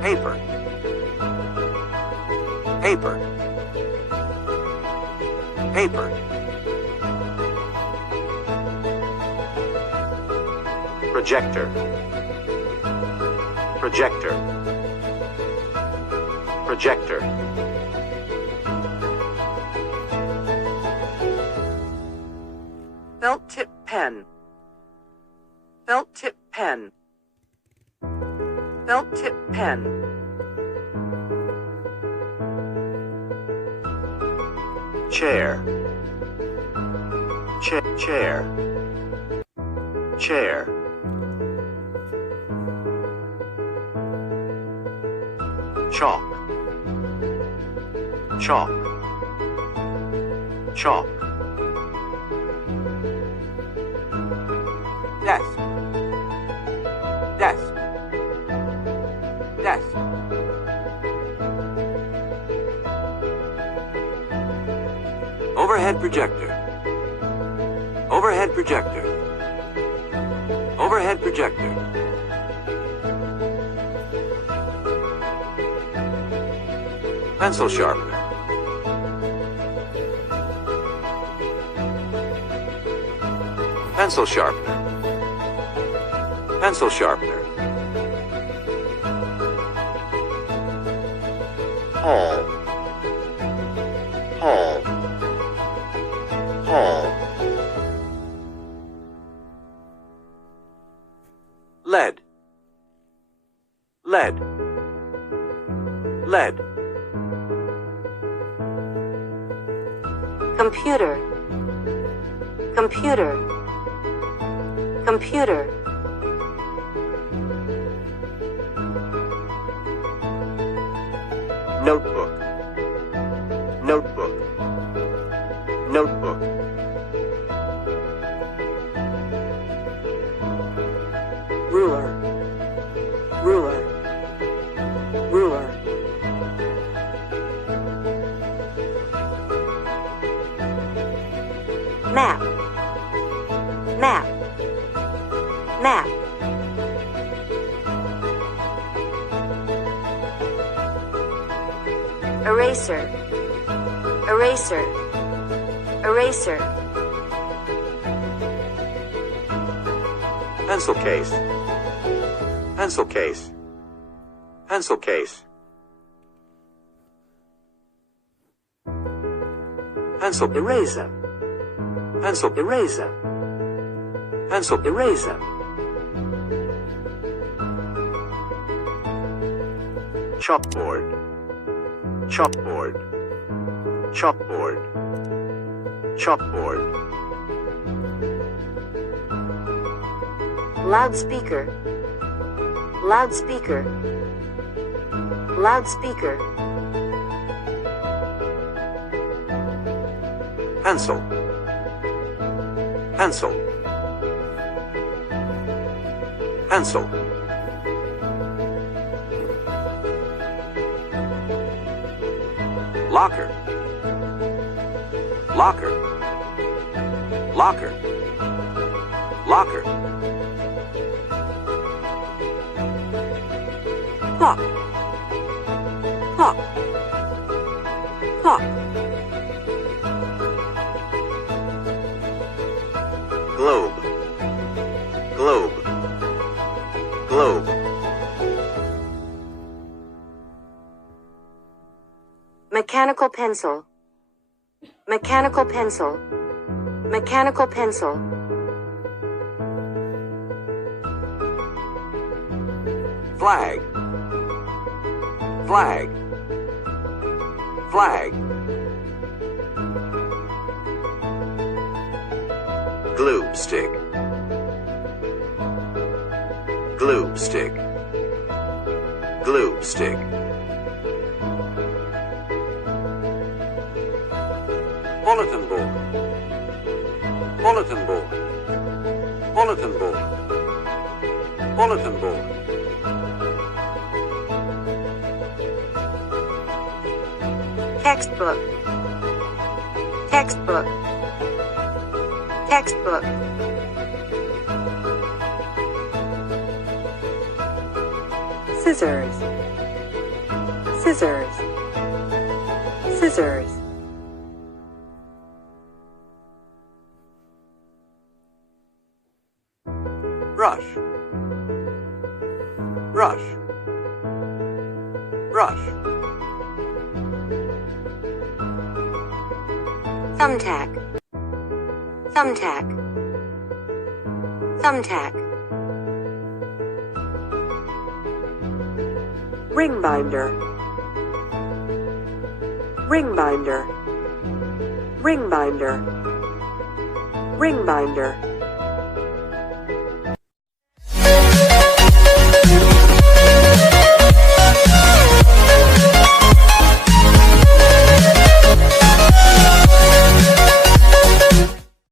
paper, paper, paper, projector, projector, projector, felt tip pen, felt tip pen, felt tip pen, chair, chair, chair, chalk, chalk, chalk, desk, desk, desk, overhead projector, overhead projector, overhead projector, pencil sharpener, pencil sharpener, pencil sharpener, hall, hall, hall, lead, lead, lead, computer, computer, computer, notebook, notebook, notebook, ruler, ruler, ruler, map, map, map, eraser, eraser, eraser, pencil case, pencil case, pencil case, pencil eraser, pencil eraser, pencil eraser, chalkboard, chalkboard, chalkboard, chalkboard, loudspeaker, loudspeaker, loudspeaker, pencil, pencil, pencil, locker, locker, locker, locker, clock, clock, clock, globe, globe, globe, mechanical pencil, mechanical pencil, mechanical pencil, flag, flag, flag, glue stick, glue stick, glue stick, bulletin board, bulletin board, bulletin board, bulletin board, textbook, textbook, textbook, scissors, scissors, scissors, brush, brush, brush, thumbtack, thumbtack, thumbtack, ring binder, ring binder, ring binder, ring binder,